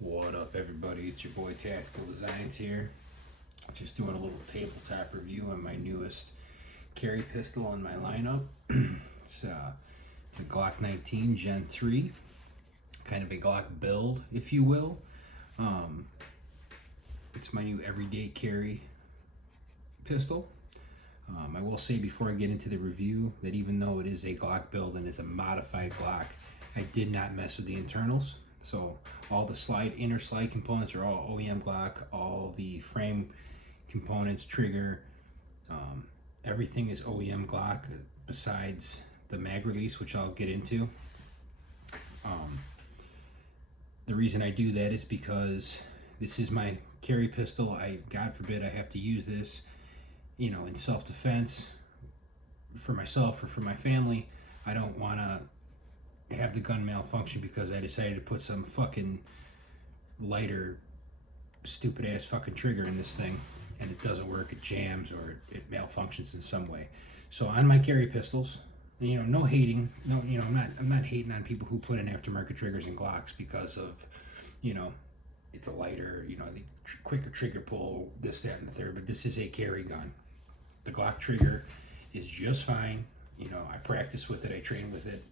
What up, everybody? It's your boy Tactical Designs here. Just doing a little tabletop review on my newest carry pistol in my lineup. It's a Glock 19 Gen 3, kind of a Glock build, if you will. It's my new everyday carry pistol. I will say before I get into the review that even though it is a Glock build and is a modified Glock, I did not mess with the internals. So all the inner slide components are all OEM Glock, all the frame components, trigger, everything is OEM Glock besides the mag release, which I'll get into. The reason I do that is because this is my carry pistol. God forbid I have to use this, in self-defense for myself or for my family. I don't want to have the gun malfunction because I decided to put some fucking lighter, stupid ass fucking trigger in this thing and it doesn't work, it jams or it malfunctions in some way. So on my carry pistols, no hating, I'm not hating on people who put in aftermarket triggers and Glocks because of, it's a lighter, the quicker trigger pull, this, that, and the third, but this is a carry gun. The Glock trigger is just fine. I practice with it, I train with it,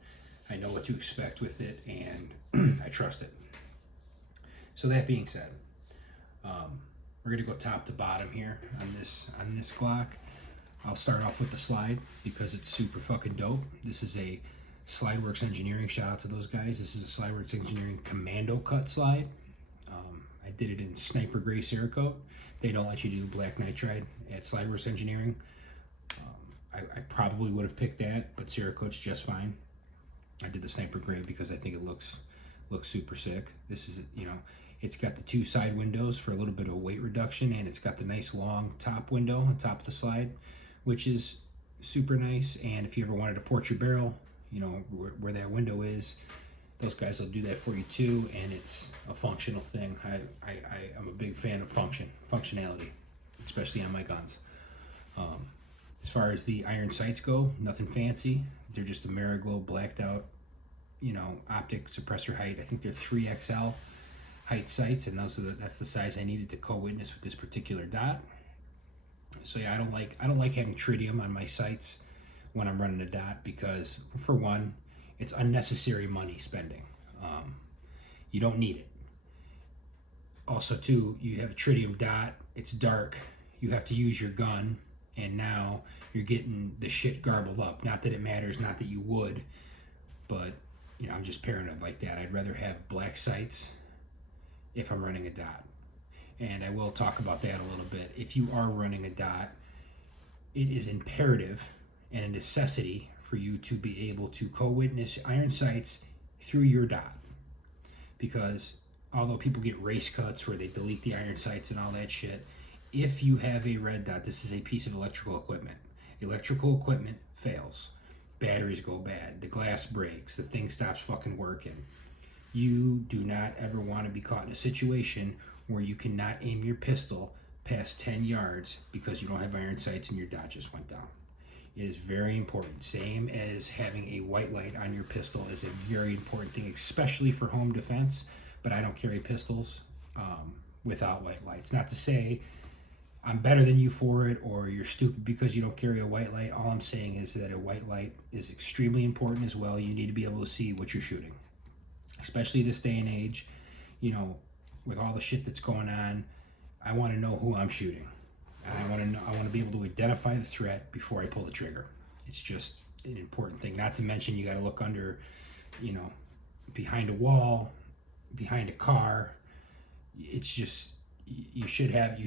I know what to expect with it, and I trust it. So that being said, we're gonna go top to bottom here on this Glock. I'll start off with the slide because it's super fucking dope. This is a Slideworks Engineering. Shout out to those guys. This is a Slideworks Engineering commando cut slide. I did it in sniper gray Cerakote. They don't let you do black nitride at Slideworks Engineering. I probably would have picked that, but Cerakote's just fine. I did the sniper gray because I think it looks super sick. This is, it's got the two side windows for a little bit of weight reduction, and it's got the nice long top window on top of the slide, which is super nice. And if you ever wanted to port your barrel, where that window is, those guys will do that for you too, and it's a functional thing. I'm a big fan of functionality, especially on my guns. As far as the iron sights go, nothing fancy. They're just a Mariglow blacked out, optic suppressor height. I think they're 3XL height sights, and that's the size I needed to co-witness with this particular dot. So yeah, I don't like having tritium on my sights when I'm running a dot because, for one, it's unnecessary money spending. You don't need it. Also, two, you have a tritium dot. It's dark. You have to use your gun, and now you're getting the shit garbled up. Not that it matters, not that you would, but I'm just paranoid like that. I'd rather have black sights if I'm running a dot. And I will talk about that a little bit. If you are running a dot, it is imperative and a necessity for you to be able to co-witness iron sights through your dot. Because although people get race cuts where they delete the iron sights and all that shit, if you have a red dot, this is a piece of electrical equipment. Electrical equipment fails. Batteries go bad. The glass breaks. The thing stops fucking working. You do not ever want to be caught in a situation where you cannot aim your pistol past 10 yards because you don't have iron sights and your dot just went down. It is very important. Same as having a white light on your pistol is a very important thing, especially for home defense, but I don't carry pistols without white lights. Not to say I'm better than you for it or you're stupid because you don't carry a white light. All I'm saying is that a white light is extremely important as well. You need to be able to see what you're shooting, especially this day and age. With all the shit that's going on, I want to know who I'm shooting. And I want to be able to identify the threat before I pull the trigger. It's just an important thing. Not to mention, you got to look under, behind a wall, behind a car. It's just, you should have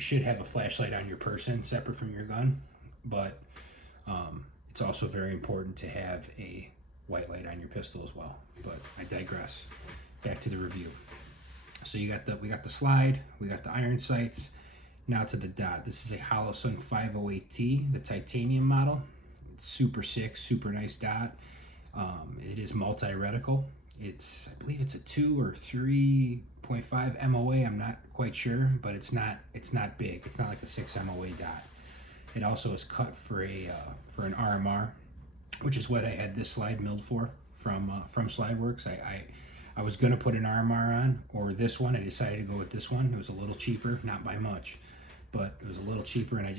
a flashlight on your person separate from your gun, but it's also very important to have a white light on your pistol as well. But I digress. Back to the review. So we got the slide, we got the iron sights. Now to the dot. This is a Holosun 508T, the titanium model. It's super sick, super nice dot. It is multi-reticle. I believe it's a 2 or 3.5 MOA. I'm not quite sure, but it's not big. It's not like a 6 MOA dot. It also is cut for an RMR, which is what I had this slide milled for from Slideworks. I was gonna put an RMR on or this one. I decided to go with this one. It was a little cheaper, not by much, but it was a little cheaper, and I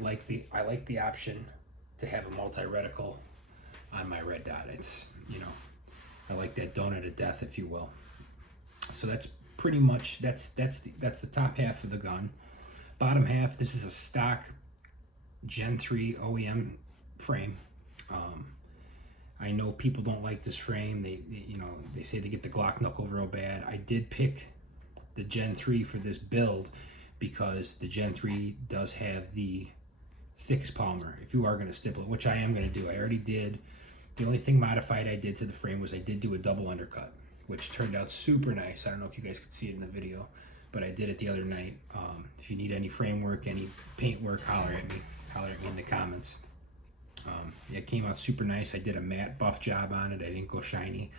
like the option to have a multi-reticle on my red dot. It's, you know, I like that donut of death, if you will. So that's pretty much that's the top half of the gun. Bottom half, this is a stock Gen 3 OEM frame. I know people don't like this frame. They say they get the Glock knuckle real bad. I did pick the Gen 3 for this build because the Gen 3 does have the thickest polymer. If you are going to stipple it, which I am going to do, I already did. The only thing modified I did to the frame was I did do a double undercut, which turned out super nice. I don't know if you guys could see it in the video, but I did it the other night. If you need any framework, any paint work, holler at me in the comments. Yeah, it came out super nice. I did a matte buff job on it. I didn't go shiny.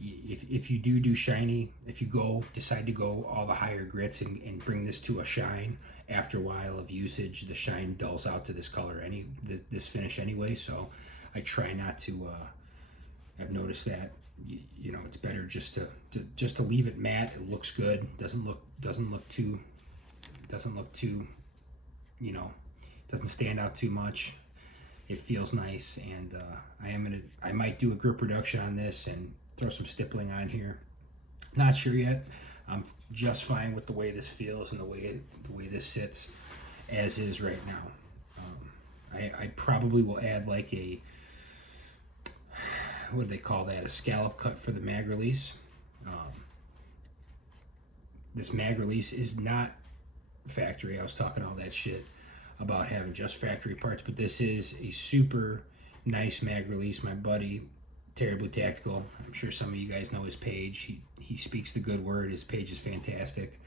If you do shiny, if you decide to go all the higher grits and bring this to a shine, after a while of usage, the shine dulls out to this color, this finish anyway. So I try not to. I've noticed that you know, it's better just to leave it matte. It looks good. Doesn't look too. You know, doesn't stand out too much. It feels nice, and I might do a grip reduction on this and throw some stippling on here. Not sure yet. I'm just fine with the way this feels and the way this sits as is right now. I probably will add like a, what do they call that? A scallop cut for the mag release. This mag release is not factory. I was talking all that shit about having just factory parts, but this is a super nice mag release. My buddy Terribly Tactical, I'm sure some of you guys know his page. He speaks the good word. His page is fantastic.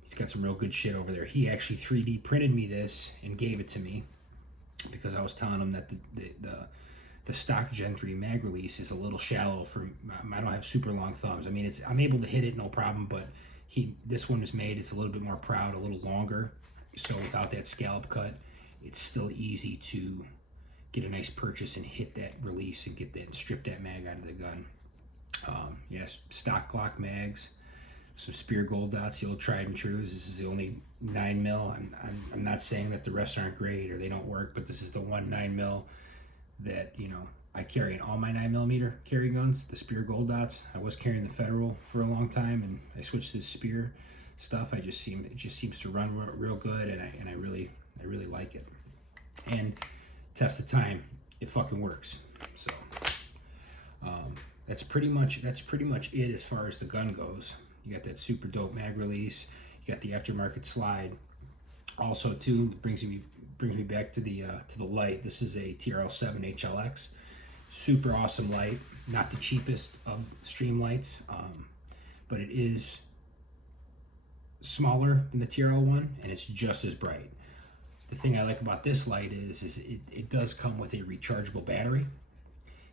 He's got some real good shit over there. He actually 3D printed me this and gave it to me because I was telling him that the stock Gen 3 mag release is a little shallow for. I don't have super long thumbs. I mean, I'm able to hit it no problem, but this one is made. It's a little bit more proud, a little longer. So without that scallop cut, it's still easy to get a nice purchase and hit that release and get that and strip that mag out of the gun. Yes, stock Glock mags, some Spear Gold Dots, the old tried and trues. This is the only 9mm. I'm not saying that the rest aren't great or they don't work, but this is the one 9mm that, you know, I carry in all my 9mm carry guns, the Spear Gold Dots. I was carrying the Federal for a long time, and I switched to Spear stuff. It just seems to run real good, and I really like it. And test of time, it fucking works. So that's pretty much it as far as the gun goes. You got that super dope mag release. You got the aftermarket slide. Also, too, brings me back to the light. This is a TRL7 HLX. Super awesome light. Not the cheapest of stream lights, but it is smaller than the TRL one, and it's just as bright. The thing I like about this light is it does come with a rechargeable battery.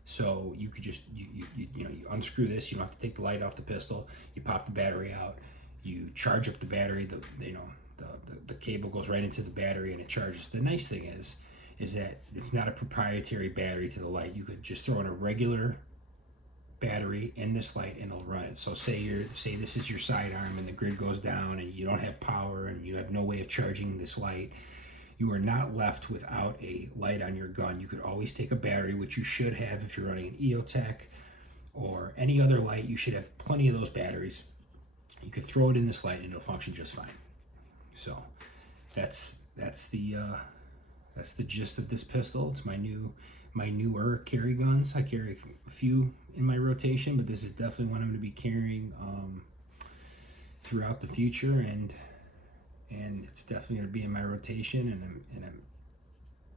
So you could just you unscrew this. You don't have to take the light off the pistol. You pop the battery out. You charge up the battery. The cable goes right into the battery and it charges. The nice thing is that it's not a proprietary battery to the light. You could just throw in a regular battery in this light and it'll run it. So say this is your sidearm and the grid goes down and you don't have power and you have no way of charging this light. You are not left without a light on your gun. You could always take a battery, which you should have if you're running an EOTech or any other light. You should have plenty of those batteries. You could throw it in this light and it'll function just fine. So that's the gist of this pistol. It's my newer carry guns. I carry a few in my rotation, but this is definitely one I'm going to be carrying throughout the future, and it's definitely going to be in my rotation. And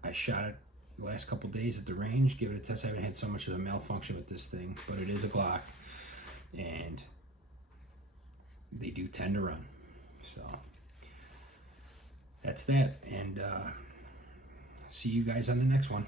I shot it the last couple days at the range, give it a test. I haven't had so much of a malfunction with this thing, but it is a Glock, and they do tend to run. So that's that, and see you guys on the next one.